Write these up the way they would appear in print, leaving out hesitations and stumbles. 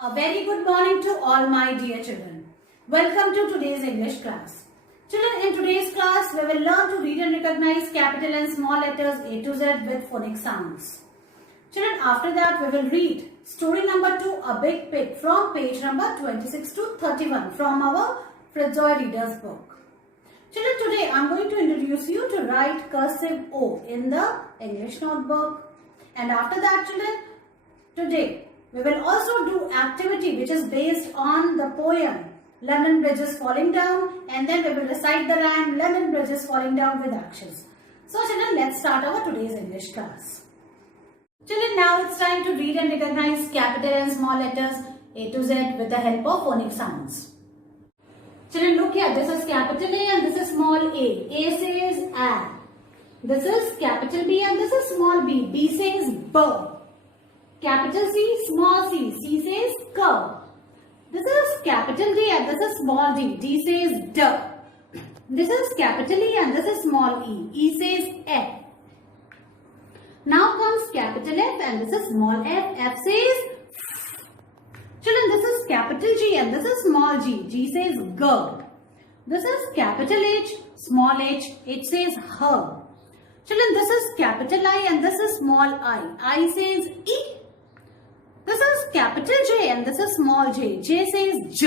A very good morning to all my dear children. Welcome to today's English class. Children, in today's class, we will learn to read and recognize capital and small letters A to Z with phonic sounds. Children, after that, we will read story number 2, A Big Pig, from page number 26 to 31 from our Fritzoy Reader's book. Children, today I am going to introduce you to write cursive O in the English notebook. And after that, children, today we will also do activity which is based on the poem Lemon Bridges Falling Down, and then we will recite the rhyme Lemon Bridges Falling Down with actions. So children, let's start our today's English class. Children, now it's time to read and recognize capital and small letters A to Z with the help of phonic sounds. Children, look here, this is capital A and this is small a. A says A. This is capital B and this is small b. B says B. Capital C, small c. C says K. This is capital D and this is small d. D says D. This is capital E and this is small e. E says F. Now comes capital F and this is small f. F says F. Children, this is capital G and this is small g. G says G. This is capital H, small h. H says H. Children, this is capital I and this is small I. I says E. This is capital J and this is small j. J says J.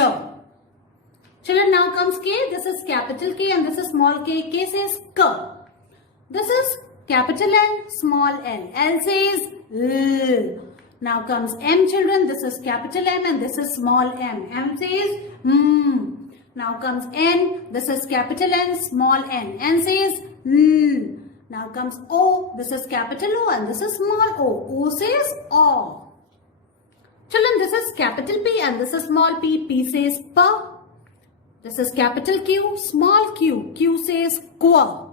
Children, now comes K. This is capital K and this is small k. K says K. This is capital L, small l. L says L. Now comes M, children. This is capital M and this is small m. M says M. Now comes N. This is capital N, small n. N says N. Now comes O. This is capital O and this is small o. O says O. Children, this is capital P and this is small p. P says P. This is capital Q, small q. Q says Qu.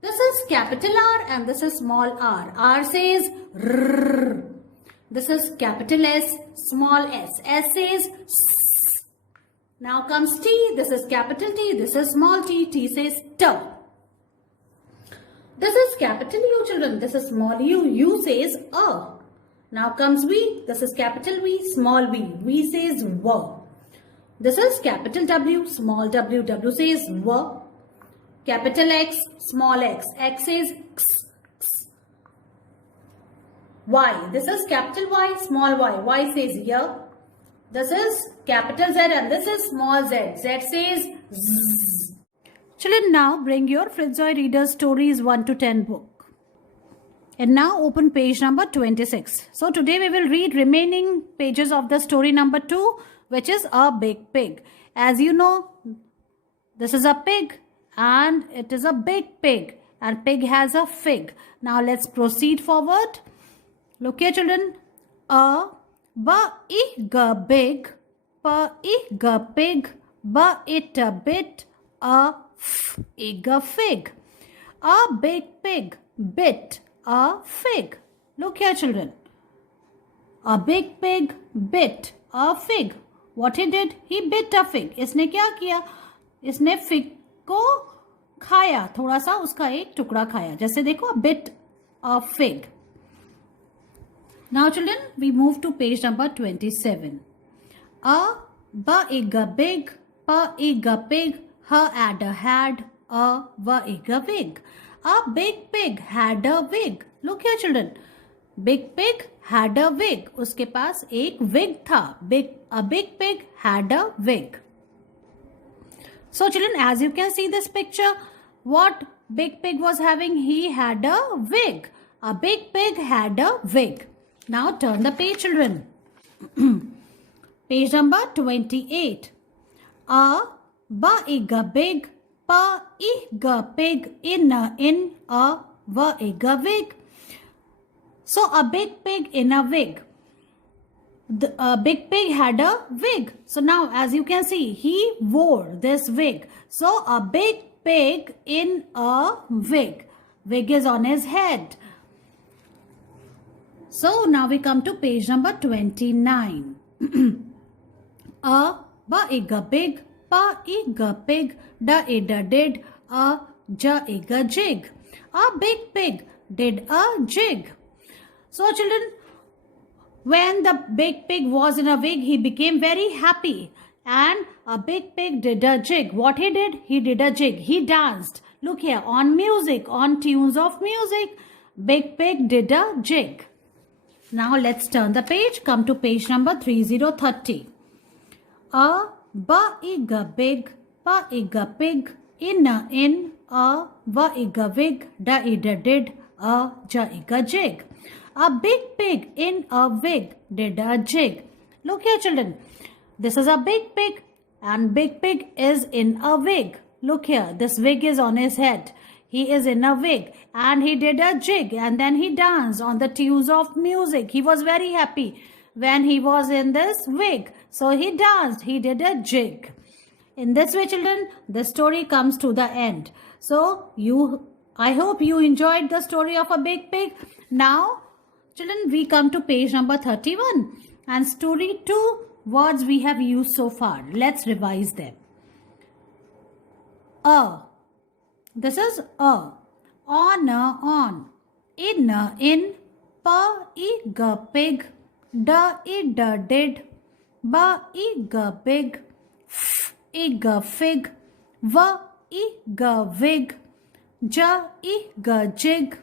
This is capital R and this is small r. R says R. This is capital S, small s. S says S. Now comes T. This is capital T. This is small t. T says T. This is capital U, children. This is small u. U says A. Now comes V. This is capital V, small v. V says V. This is capital W, small w. W says V. Capital X, small x. X says X. X. Y. This is capital Y, small y. Y says Y. This is capital Z and this is small z. Z says Z. Children, now bring your Fritzoy Reader's Stories 1 to 10 book. And now open page number 26. So today we will read remaining pages of the story number 2, which is A Big Pig. As you know, this is a pig and it is a big pig, and pig has a fig. Now let's proceed forward. Look here, children. A big big, big pig, it a bit, a fig. A big pig bit a fig. Look here, children. A big pig bit a fig. What he did? He bit a fig. इसने क्या किया? इसने fig को खाया, थोड़ा सा उसका एक टुकड़ा खाया. जैसे देखो, bit a fig. Now children, we move to page number 27. A big pig, her adder had a wig. A big pig had a wig. Look here, children. Big pig had a wig. उसके पास एक wig था. A big pig had a wig. So children, as you can see this picture, what big pig was having? He had a wig. A big pig had a wig. Now turn the page, children. Page number 28. A big pig in a wig. So a big pig in a wig. A big pig had a wig. So now as you can see, he wore this wig. So a big pig in a wig. Wig is on his head. So now we come to page number 29. A big pig, da did a jig. A big pig did a jig. So children, When the big pig was in a wig, he became very happy. And a big pig did a jig. What he did? He did a jig. He danced. Look here, on music, on tunes of music. Big pig did a jig. Now let's turn the page. Come to page number 3030. A ba-ig-a big, ba-ig-a pig, in, a wa-ig-a wig, da-id-a did, a ja-ig-a jig. A big pig in a wig did a jig. Look here, children. This is a big pig and big pig is in a wig. Look here, this wig is on his head. He is in a wig and he did a jig and then he danced on the tunes of music. He was very happy when he was in this wig. So he danced, he did a jig. In this way, children, the story comes to the end. So I hope you enjoyed the story of a big pig. Now, children, we come to page number 31 and story 2 words we have used so far. Let's revise them. This is a. On. In. Pa-ig-a pig. Da-id-a did. Ba-ig-a big. F-ig-a fig. Va-ig-a wig. Ja-ig-a jig.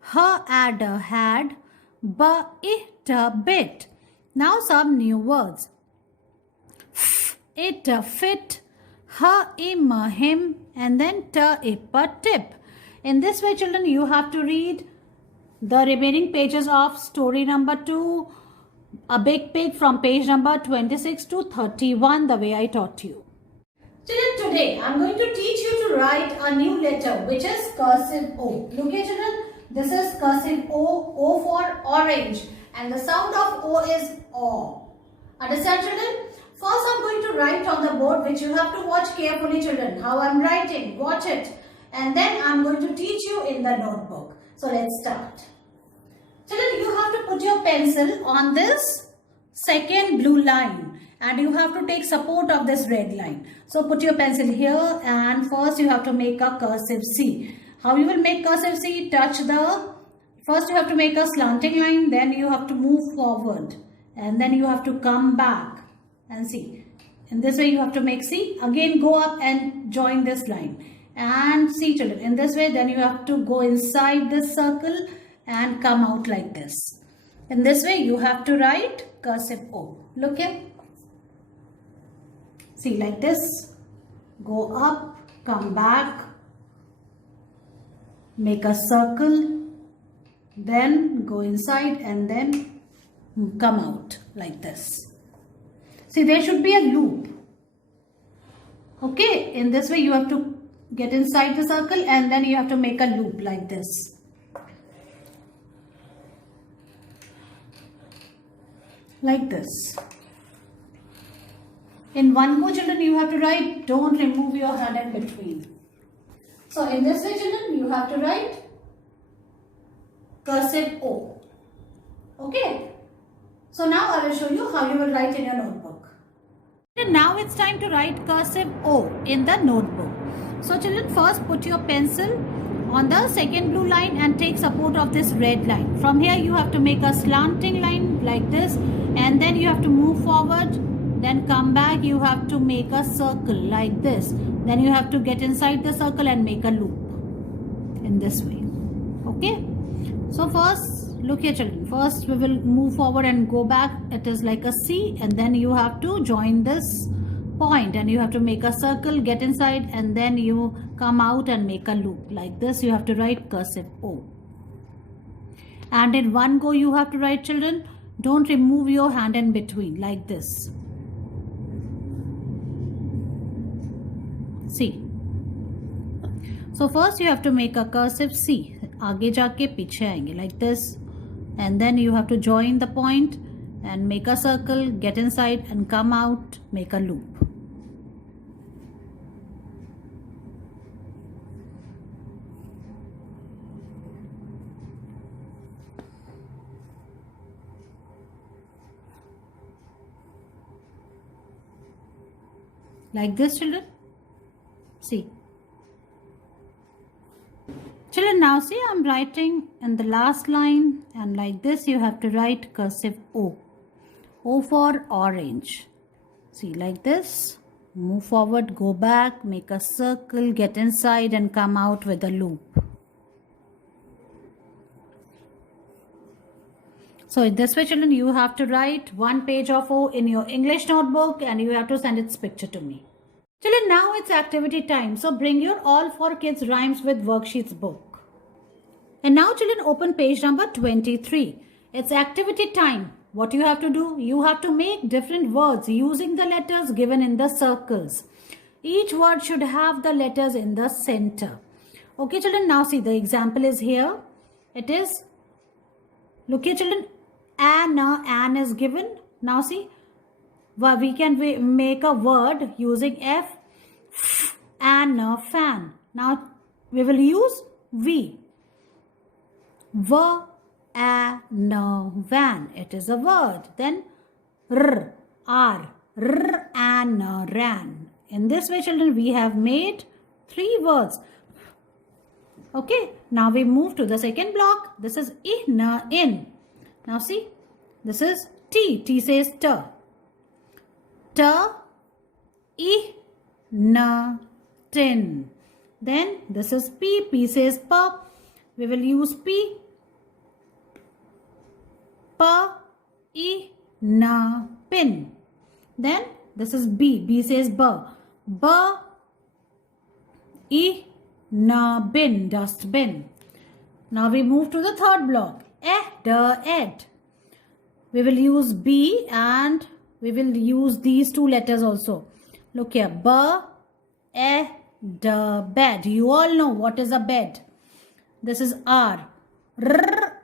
Ha-ad-a had. Ba-it-a bit. Now some new words. F-it-a fit. Ha-im-a him. And then ta-ip-a tip. In this way, children, you have to read the remaining pages of story number 2, A Big Pig, from page number 26 to 31, the way I taught you. Children, today I am going to teach you to write a new letter, which is cursive O. Look here, children, this is cursive O, O for orange, and the sound of O is O. Understand, children? First, I am going to write on the board, which you have to watch carefully, children, how I am writing. Watch it. And then I am going to teach you in the notebook. So, let's start. Children, you have to put your pencil on this second blue line. And you have to take support of this red line. So, put your pencil here and first you have to make a cursive C. How you will make cursive C? First you have to make a slanting line. Then you have to move forward. And then you have to come back. And see, in this way you have to make C. Again go up and join this line. And see, children, in this way then you have to go inside this circle and come out like this. In this way you have to write cursive O. Look here. See, like this. Go up, come back, make a circle, then go inside and then come out like this. See, there should be a loop. Okay, in this way you have to get inside the circle and then you have to make a loop like this. Like this. In one go, children, you have to write, don't remove your hand in between. So, in this way, children, you have to write cursive O. Okay. So, now I will show you how you will write in your notebook. And now it's time to write cursive O in the notebook. So, children, first put your pencil on the second blue line and take support of this red line. From here, you have to make a slanting line like this and then you have to move forward. Then come back, you have to make a circle like this. Then you have to get inside the circle and make a loop in this way. Okay. So first, look here, children. First, we will move forward and go back. It is like a C, and then you have to join this point and you have to make a circle, get inside, and then you come out and make a loop like this. You have to write cursive O. And in one go, you have to write, children, don't remove your hand in between like this. C. So first you have to make a cursive C. आगे जाके पीछे आएंगे like this, and then you have to join the point and make a circle, get inside and come out, make a loop. Like this, children. See. Children, now see I'm writing in the last line, and like this you have to write cursive O. O for orange. See, like this. Move forward, go back, make a circle, get inside and come out with a loop. So in this way, children, you have to write one page of O in your English notebook and you have to send its picture to me. Children, now it's activity time. So bring your All for Kids Rhymes with Worksheets book. And now children, open page number 23. It's activity time. What you have to do? You have to make different words using the letters given in the circles. Each word should have the letters in the center. Okay children, now see the example is here. It is, look here children, an is given. Now see, we can make a word using F, fan. Now we will use V. Van. It is a word. Then ran. In this way, children, we have made 3 words. Okay. Now we move to the second block. This is in. Now see, this is T. T says T. Tin. Then this is P. P says P. We will use P. Pin. Then this is B. B says B. Bin. Dustbin. Now we move to the third block. Ed. We will use B and we will use these 2 letters also. Look here. Bed. You all know what is a bed. This is R. Red.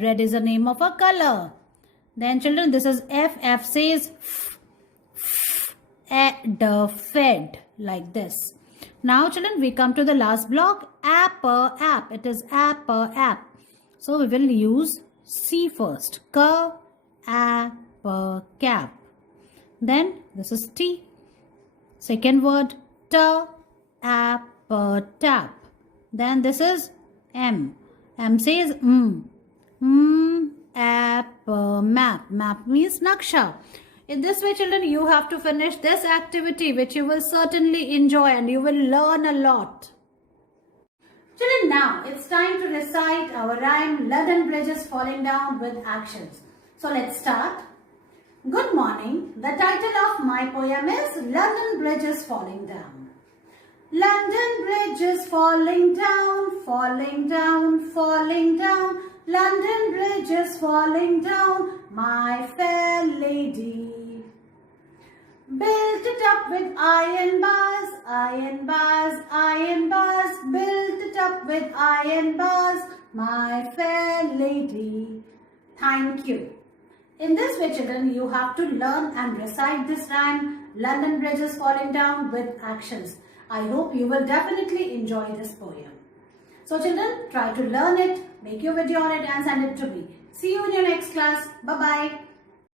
Red is the name of a color. Then children, this is F. F says fed. Like this. Now children, we come to the last block. App. It is app. So we will use C first. Cap. Then this is T. Second word. Tap. Then this is M. M says map. Map means naksha. In this way, children, you have to finish this activity, which you will certainly enjoy and you will learn a lot. Children, now it's time to recite our rhyme, London Bridge is Falling Down, with actions. So let's start. Good morning. The title of my poem is London Bridge is Falling Down. London Bridge is falling down, falling down, falling down. London Bridge is falling down, my fair lady. Built it up with iron bars, iron bars, iron bars. Built it up with iron bars, my fair lady. Thank you. In this way, children, you have to learn and recite this rhyme, London Bridge is Falling Down, with actions. I hope you will definitely enjoy this poem. So children, try to learn it, make your video on it and send it to me. See you in your next class. Bye-bye.